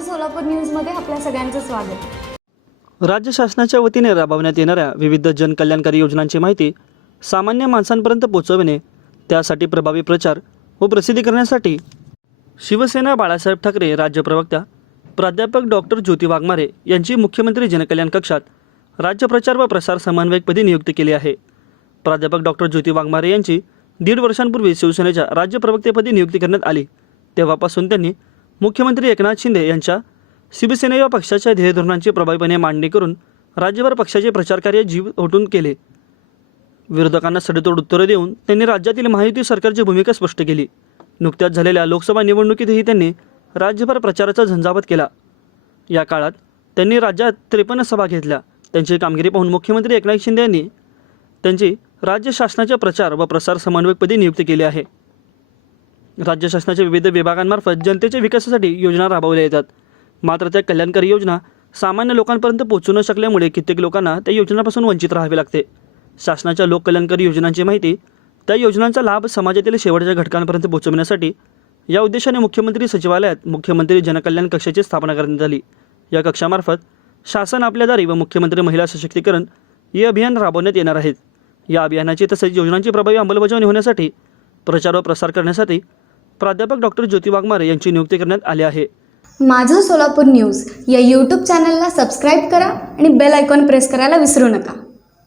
सोलापूर न्यूजमध्ये आपल्या सगळ्यांचं स्वागत. राज्य शासनाच्या वतीने राबवण्यात येणाऱ्या विविध जनकल्याणकारी योजनांची माहिती सामान्य माणसांपर्यंत पोहोचविणे त्यासाठी प्रभावी प्रचार व प्रसिद्धी करण्यासाठी शिवसेना बाळासाहेब ठाकरे राज्य प्रवक्त्या प्राध्यापक डॉक्टर ज्योती वाघमारे यांची मुख्यमंत्री जनकल्याण कक्षात राज्य प्रचार व प्रसार समन्वयकपदी नियुक्ती केली आहे. प्राध्यापक डॉक्टर ज्योती वाघमारे यांची दीड वर्षांपूर्वी शिवसेनेच्या राज्य प्रवक्तेपदी नियुक्ती करण्यात आली. तेव्हापासून त्यांनी मुख्यमंत्री एकनाथ शिंदे यांच्या शिवसेना या पक्षाच्या ध्येयधोरणांची प्रभावीपणे मांडणी करून राज्यभर पक्षाचे प्रचारकार्य जीव ओटून केले. विरोधकांना सडेतोड उत्तरं देऊन त्यांनी राज्यातील महायुती सरकारची भूमिका स्पष्ट केली. नुकत्याच झालेल्या लोकसभा निवडणुकीतही त्यांनी राज्यभर प्रचाराचा झंझावत केला. या काळात त्यांनी राज्यात त्रेपन्न सभा घेतल्या. त्यांची कामगिरी पाहून मुख्यमंत्री एकनाथ शिंदे यांनी त्यांची राज्य शासनाच्या प्रचार व प्रसार समन्वयकपदी नियुक्ती केली आहे. राज्य शासनाच्या विविध विभागांमार्फत जनतेच्या विकासासाठी योजना राबवल्या येतात. मात्र त्या कल्याणकारी योजना सामान्य लोकांपर्यंत पोहोचू न शकल्यामुळे कित्येक लोकांना त्या योजनांपासून वंचित राहावे लागते. शासनाच्या लोककल्याणकारी योजनांची माहिती त्या योजनांचा लाभ समाजातील शेवटच्या घटकांपर्यंत पोहोचवण्यासाठी या उद्देशाने मुख्यमंत्री सचिवालयात मुख्यमंत्री जनकल्याण कक्षाची स्थापना करण्यात आली. या कक्षामार्फत शासन आपल्या दारी व मुख्यमंत्री महिला सशक्तीकरण हे अभियान राबवण्यात येणार आहेत या अभियानाची तसेच योजनांची प्रभावी अंमलबजावणी होण्यासाठी प्रचार व प्रसार करण्यासाठी प्राध्यापक डॉक्टर ज्योती वाघमारे यांची नियुक्ती करण्यात आली आहे. माझं सोलापूर न्यूज या यूट्यूब चॅनलला सबस्क्राईब करा आणि बेल आयकॉन प्रेस करायला विसरू नका.